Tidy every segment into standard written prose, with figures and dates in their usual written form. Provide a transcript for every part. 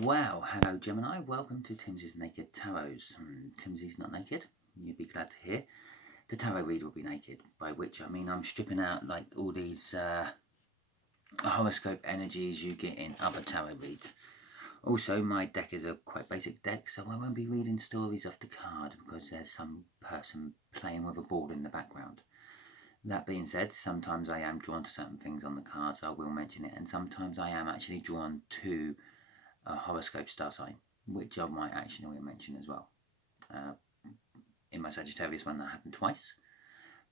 Well, hello Gemini, welcome to Timsy's Naked Tarots. Timsy's not naked, you'd be glad to hear. The tarot reader will be naked, by which I mean I'm stripping out like all these horoscope energies you get in other tarot reads. Also, my deck is a quite basic deck, so I won't be reading stories off the card because there's some person playing with a ball in the background. That being said, sometimes I am drawn to certain things on the cards, I will mention it, and sometimes I am actually drawn to a horoscope star sign, which I might actually mention as well. In my Sagittarius one, that happened twice,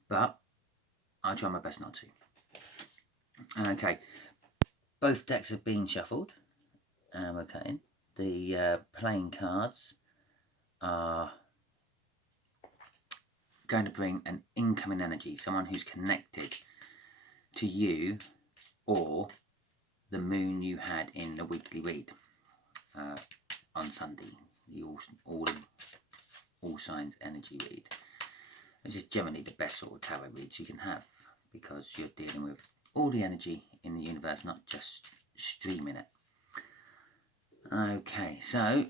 but I try my best not to. Okay, both decks have been shuffled. Okay, the playing cards are going to bring an incoming energy, someone who's connected to you or the moon you had in the weekly read on Sunday, the all signs energy read, which is generally the best sort of tarot reads you can have because you're dealing with all the energy in the universe, not just streaming it. Okay, so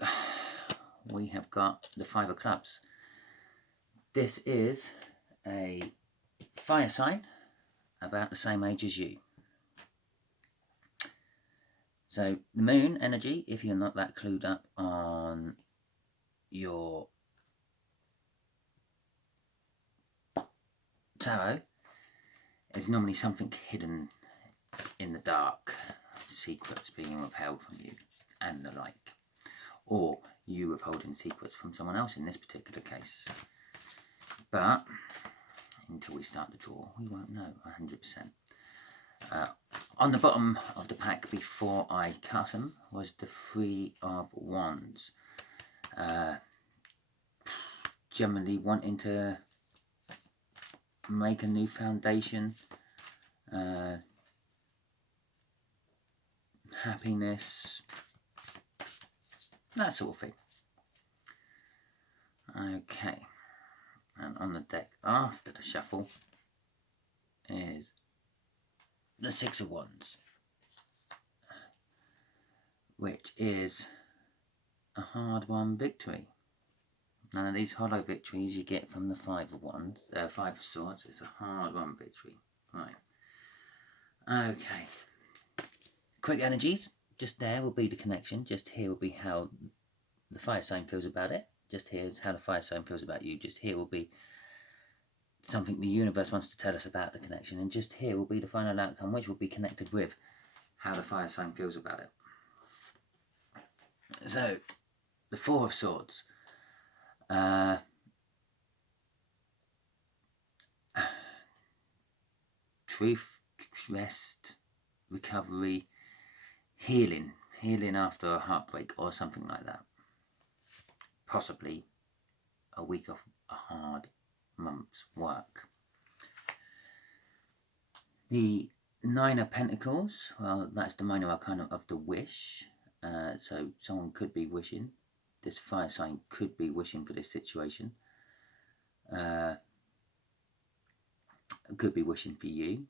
we have got the Five of Clubs. This is a fire sign about the same age as you. So the moon energy, if you're not that clued up on your tarot, is normally something hidden in the dark, secrets being withheld from you and the like, or you withholding secrets from someone else in this particular case. But until we start the draw, we won't know 100%. On the bottom of the pack before I cut them was the Three of Wands. Generally wanting to make a new foundation, happiness, that sort of thing. Okay, and on the deck after the shuffle is the Six of Wands, which is a hard-won victory. None of these hollow victories you get from the Five of Wands, Five of Swords. It's a hard-won victory. Right. Okay. Quick energies. Just there will be the connection. Just here will be how the fire sign feels about it. Just here is how the fire sign feels about you. Just here will be something the universe wants to tell us about the connection. And just here will be the final outcome, which will be connected with how the fire sign feels about it. So, the Four of Swords. Truth, rest, recovery, healing after a heartbreak or something like that. Possibly a week of a hard month's work. The Nine of Pentacles, well, that's the minor arcana of the wish. So someone could be wishing, this fire sign could be wishing for this situation. Could be wishing for you.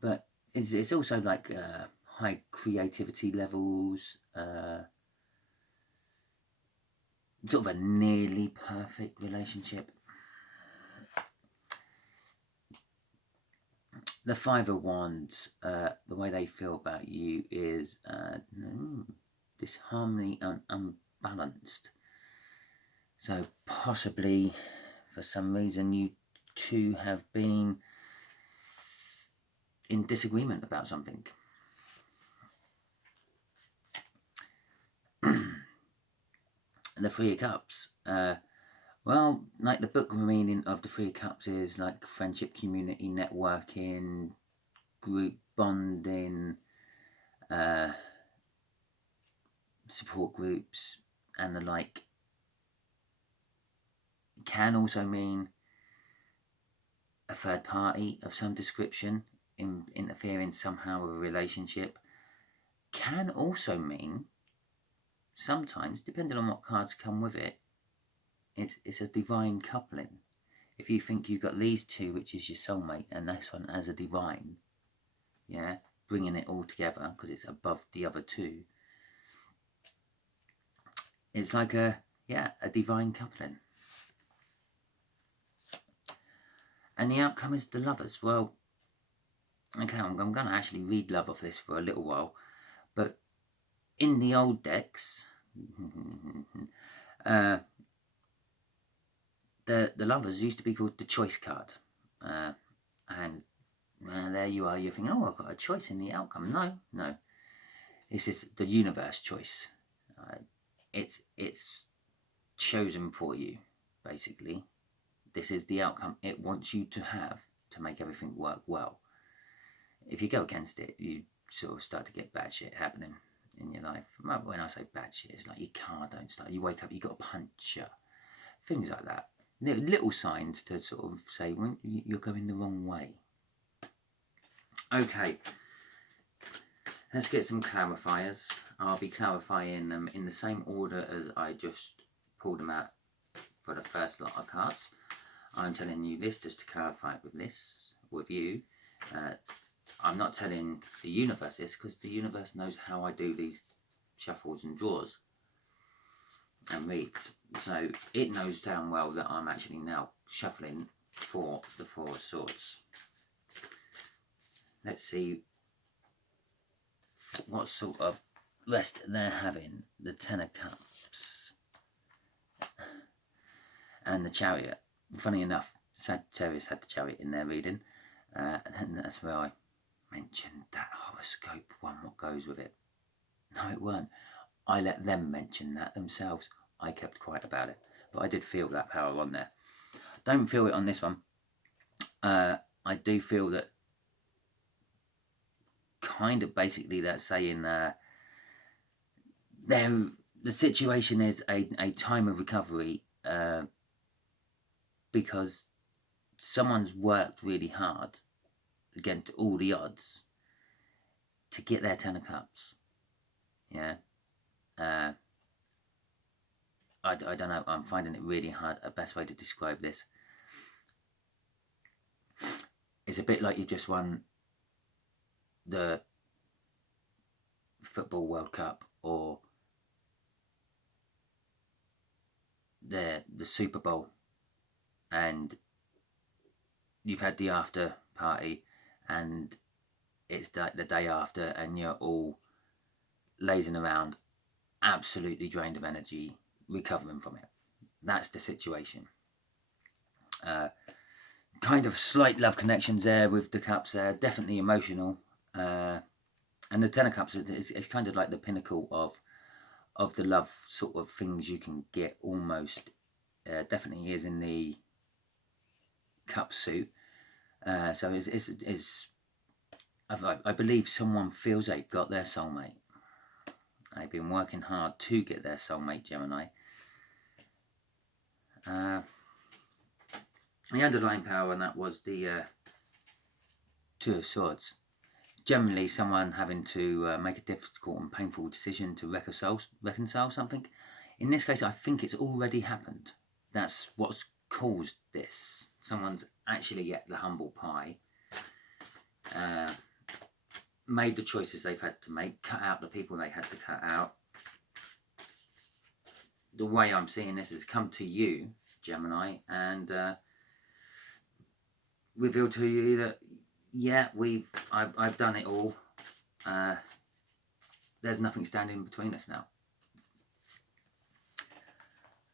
But it's also like high creativity levels, sort of a nearly perfect relationship. The Five of Wands, the way they feel about you is disharmony and unbalanced. So possibly for some reason you two have been in disagreement about something. The Three of Cups. Well, like the book meaning of the Three of Cups is like friendship, community, networking, group bonding, support groups, and the like. Can also mean a third party of some description interfering somehow with a relationship. Can also mean, sometimes, depending on what cards come with it, it's a divine coupling. If you think you've got these two, which is your soulmate, and this one as a divine, yeah, bringing it all together because it's above the other two. It's like a divine coupling. And the outcome is the Lovers. Well, okay, I'm going to actually read Love of this for a little while, but in the old decks, the Lovers used to be called the Choice card, and there you are. You're thinking, oh, I've got a choice in the outcome. No, this is the universe choice. It's chosen for you, basically. This is the outcome it wants you to have to make everything work well. If you go against it, you sort of start to get bad shit happening in your life. When I say bad shit, it's like your car don't start. You wake up, you got a puncture. Things like that. Little signs to sort of say when you're going the wrong way. Okay. Let's get some clarifiers. I'll be clarifying them in the same order as I just pulled them out for the first lot of cards. I'm telling you this just to clarify it with you. I'm not telling the universe this because the universe knows how I do these shuffles and draws and reads. So it knows damn well that I'm actually now shuffling for the Four of Swords. Let's see what sort of rest they're having. The Ten of Cups and the Chariot. Funny enough, Sagittarius had the Chariot in their reading, and that's where I mentioned that horoscope one, what goes with it. No, it weren't. I let them mention that themselves. I kept quiet about it, but I did feel that power on there. Don't feel it on this one. I do feel that kind of basically that's saying the situation is a time of recovery because someone's worked really hard against all the odds to get their Ten of Cups. Yeah. I don't know. I'm finding it really hard. A best way to describe this. It's a bit like you just won the Football World Cup or the Super Bowl, and you've had the after party, and it's the day after, and you're all lazing around, absolutely drained of energy, recovering from it. That's the situation. Kind of slight love connections there with the cups there, definitely emotional. And the Ten of Cups is kind of like the pinnacle of the love sort of things you can get almost. Definitely is in the cup suit. So I believe someone feels they've got their soulmate. They've been working hard to get their soulmate, Gemini. The underlying power on that was the Two of Swords. Generally, someone having to make a difficult and painful decision to reconcile something. In this case, I think it's already happened. That's what's caused this. Someone's actually ate the humble pie, made the choices they've had to make, cut out the people they had to cut out. The way I'm seeing this is come to you, Gemini, and reveal to you that yeah, I've done it all. There's nothing standing between us now.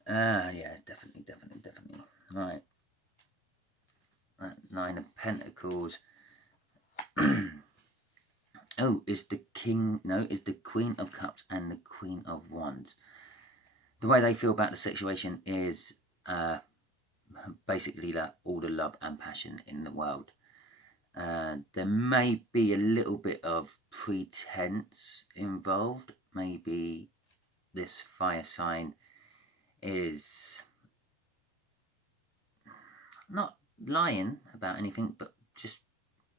Yeah, definitely. Right. Nine of Pentacles. Oh, it's the King. No, it's the Queen of Cups and the Queen of Wands. The way they feel about the situation is basically that all the love and passion in the world. There may be a little bit of pretense involved. Maybe this fire sign is not lying about anything, but just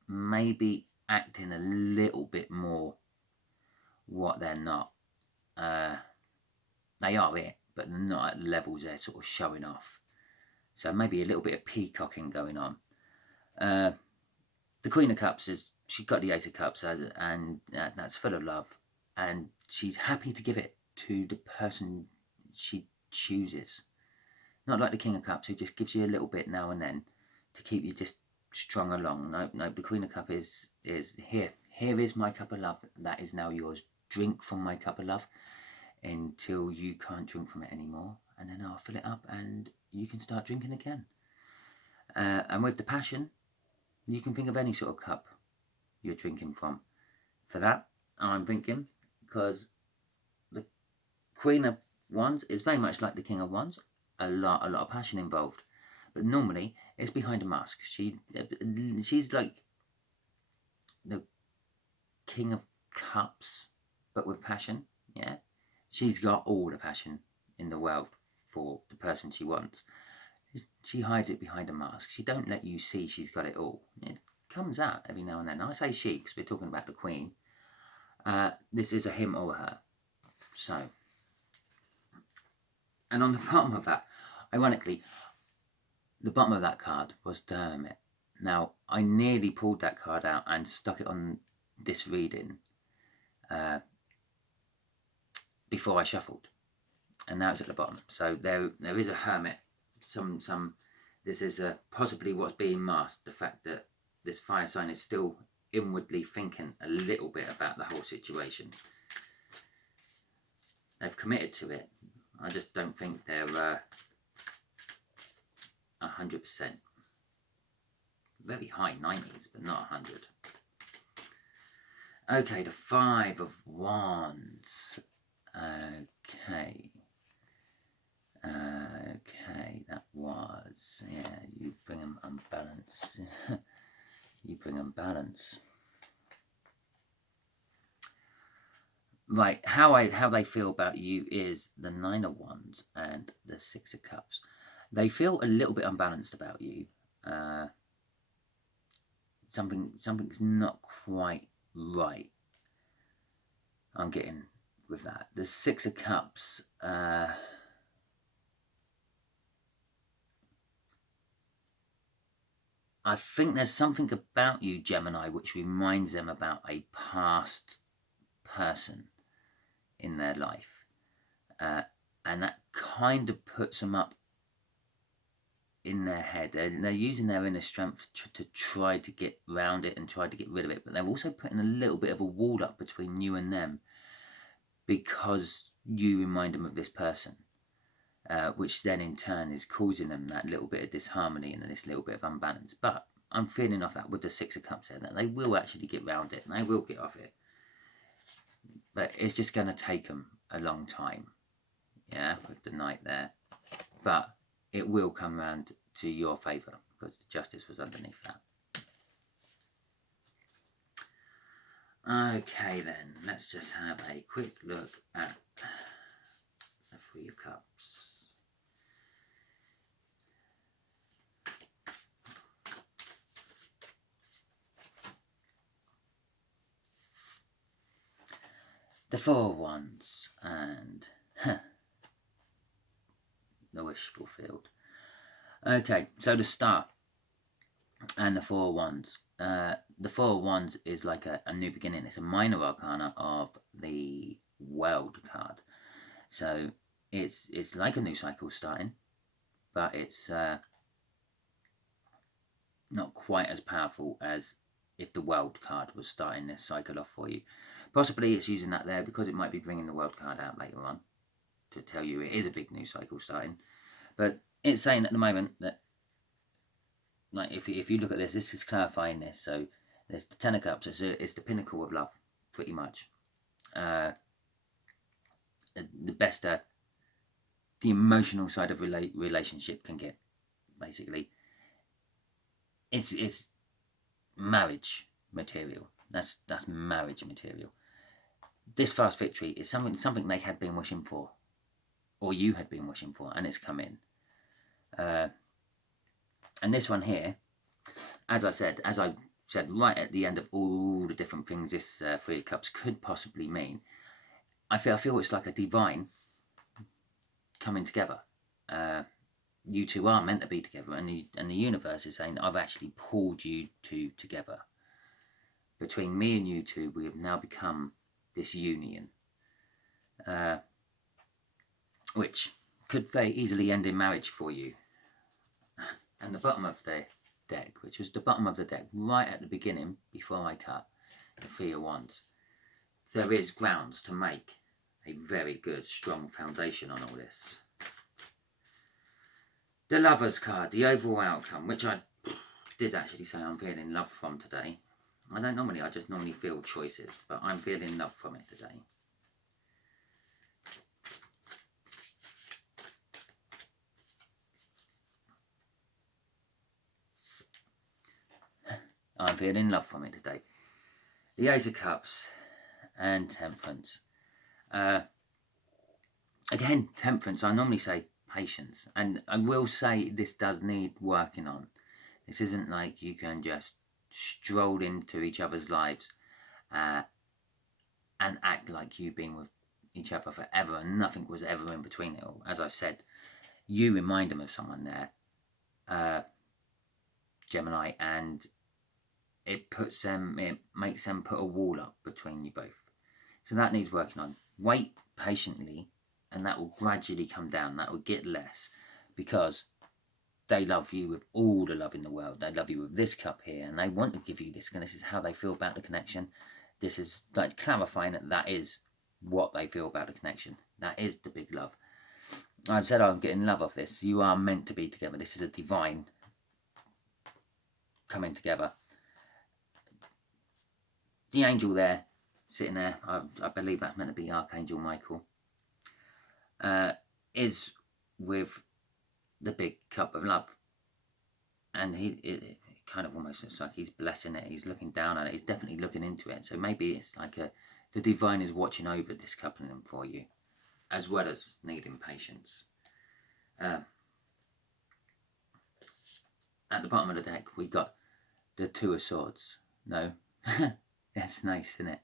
maybe acting a little bit more what they're not. They are it, but they're not at levels they're sort of showing off. So maybe a little bit of peacocking going on. The Queen of Cups she's got the Ace of Cups, and that's full of love, and she's happy to give it to the person she chooses. Not like the King of Cups, who just gives you a little bit now and then to keep you just strung along. No, the Queen of Cups is here. Here is my cup of love. That is now yours. Drink from my cup of love until you can't drink from it anymore, and then I'll fill it up and you can start drinking again. And with the Passion, you can think of any sort of cup you're drinking from. For that, I'm thinking, because the Queen of Wands is very much like the King of Wands, a lot of passion involved, but normally it's behind a mask. She's like the King of Cups, but with passion. Yeah, she's got all the passion in the world for the person she wants. She hides it behind a mask. She don't let you see she's got it all. It comes out every now and then. I say she because we're talking about the Queen. This is a him or her. So, and on the bottom of that, ironically, the bottom of that card was the Hermit. Now, I nearly pulled that card out and stuck it on this reading before I shuffled, and now it's at the bottom. So there is a Hermit. This is possibly what's being masked. The fact that this fire sign is still inwardly thinking a little bit about the whole situation. They've committed to it. I just don't think they're 100%. Very high 90s, but not 100. Okay, the Five of Wands. Okay, that was, yeah, you bring them unbalance. You bring them balance. Right, how they feel about you is the Nine of Wands and the Six of Cups. They feel a little bit unbalanced about you. Something's not quite right. I'm getting with that. The Six of Cups. I think there's something about you, Gemini, which reminds them about a past person in their life. And that kind of puts them up in their head. They're using their inner strength to try to get around it and try to get rid of it. But they're also putting a little bit of a wall up between you and them because you remind them of this person. Which then in turn is causing them that little bit of disharmony and this little bit of unbalance. But I'm feeling off that with the Six of Cups here, that they will actually get round it and they will get off it. But it's just going to take them a long time, yeah, with the Knight there. But it will come round to your favour because the Justice was underneath that. Okay then, let's just have a quick look at the Three of Cups. The Four of Wands and the wish fulfilled. Okay, so the Star and the Four of Wands. The Four of Wands is like a new beginning. It's a minor arcana of the World card. So it's like a new cycle starting, but it's not quite as powerful as if the World card was starting this cycle off for you. Possibly it's using that there because it might be bringing the World card out later on to tell you it is a big new cycle starting. But it's saying at the moment that, like, if you look at this is clarifying this. So there's the Ten of Cups. It's the pinnacle of love, pretty much. The best the emotional side of relationship can get, basically. It's marriage material. That's marriage material. This fast victory is something they had been wishing for, or you had been wishing for, and it's come in. And this one here, as I said right at the end of all the different things this Three of Cups could possibly mean, I feel it's like a divine coming together. you two are meant to be together, and the universe is saying, I've actually pulled you two together. Between me and you two, we have now become this union, which could very easily end in marriage for you. And the bottom of the deck, which was the bottom of the deck right at the beginning, before I cut the Three of Wands, there is grounds to make a very good, strong foundation on all this. The Lovers card, the overall outcome, which I did actually say I'm feeling love from today. I don't normally, I just normally feel choices, but I'm feeling love from it today. I'm feeling love from it today. The Ace of Cups and Temperance. Again, Temperance, I normally say patience. And I will say this does need working on. This isn't like you can just stroll into each other's lives and act like you've been with each other forever and nothing was ever in between it all. As I said, you remind them of someone there, Gemini, and it makes them put a wall up between you both. So that needs working on. Wait patiently, and that will gradually come down. That will get less, because they love you with all the love in the world. They love you with this cup here, and they want to give you this, and this is how they feel about the connection. This is like clarifying that is what they feel about the connection. That is the big love. I've said I'm getting love off this. You are meant to be together. This is a divine coming together. The angel there, sitting there, I believe that's meant to be Archangel Michael, is with the big cup of love. And it kind of almost looks like he's blessing it. He's looking down at it. He's definitely looking into it. So maybe it's like the divine is watching over this coupling for you, as well as needing patience. At the bottom of the deck, we got the Two of Swords. No. That's nice, isn't it?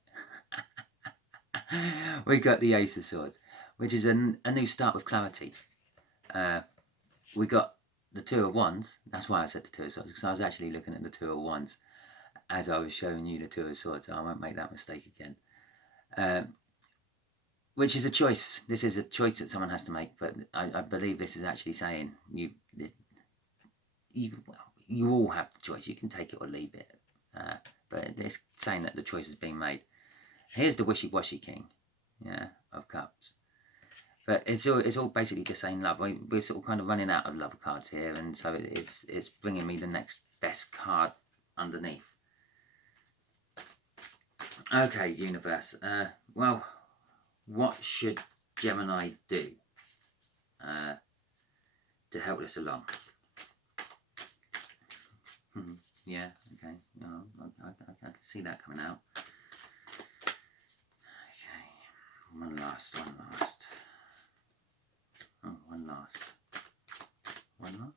We got the Ace of Swords, which is a new start with clarity. We got the Two of Wands. That's why I said the Two of Swords, because I was actually looking at the Two of Wands as I was showing you the Two of Swords. So I won't make that mistake again. Which is a choice. This is a choice that someone has to make, but I believe this is actually saying you all have the choice. You can take it or leave it. But it's saying that the choice is being made. Here's the wishy-washy king, of cups. But it's all basically just saying love. We're sort of kind of running out of love cards here, and so it's bringing me the next best card underneath. Okay, universe. Well, what should Gemini do to help this along? Yeah, okay. No, I can see that coming out. Okay, one last. Oh, one last.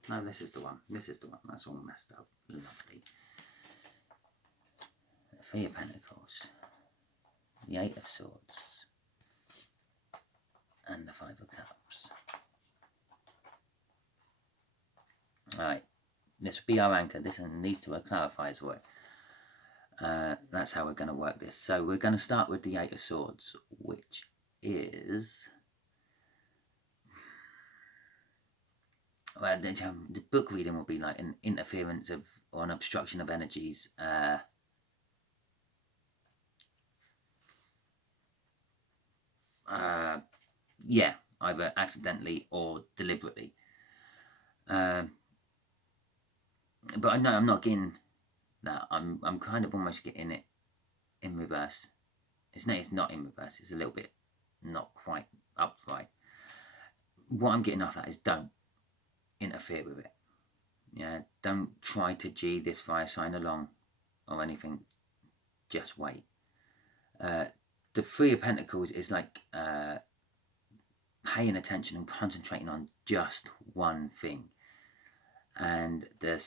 No, this is the one. That's all messed up. Lovely. The Three of Pentacles. The Eight of Swords. And the Five of Cups. Alright. This will be our anchor. This and these two are clarifiers for it. That's how we're going to work this. So we're going to start with the Eight of Swords, which is... Well, the book reading will be like an interference of, or an obstruction of energies. Yeah, either accidentally or deliberately. But I know I'm not getting that. I'm kind of almost getting it in reverse. It's not in reverse. It's a little bit not quite upright. What I'm getting off that is don't interfere with it. Yeah, don't try to G this fire sign along or anything. Just wait. The Three of Pentacles is like paying attention and concentrating on just one thing. And the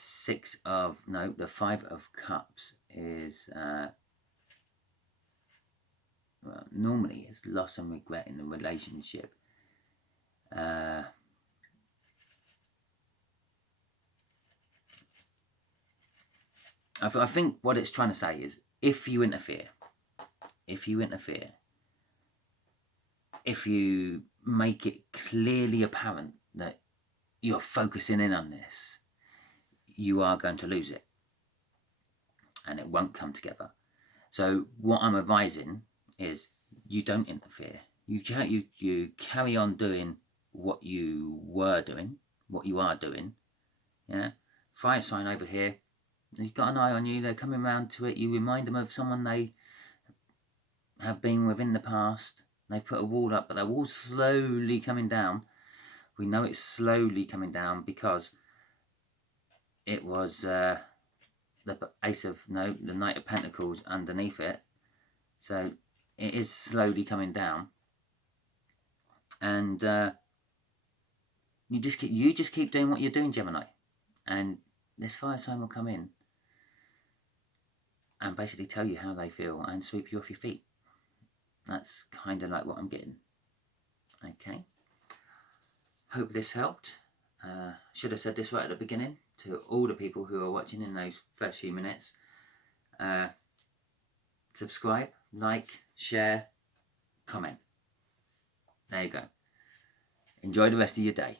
the Five of Cups is well, normally it's loss and regret in the relationship. I think what it's trying to say is, if you interfere, if you make it clearly apparent that you're focusing in on this, you are going to lose it and it won't come together. So what I'm advising is you don't interfere. You carry on doing what you were doing, what you are doing. Yeah, fire sign over here. You've got an eye on you. They're coming round to it. You remind them of someone they have been with in the past. They've put a wall up, but the wall's slowly coming down. We know it's slowly coming down because it was the Knight of Pentacles underneath it. So it is slowly coming down, and you just keep doing what you're doing, Gemini, and this fire sign will come in and basically tell you how they feel and sweep you off your feet. That's kind of like what I'm getting. Okay. Hope this helped. Should have said this right at the beginning to all the people who are watching in those first few minutes. Subscribe, like, share, comment. There you go. Enjoy the rest of your day.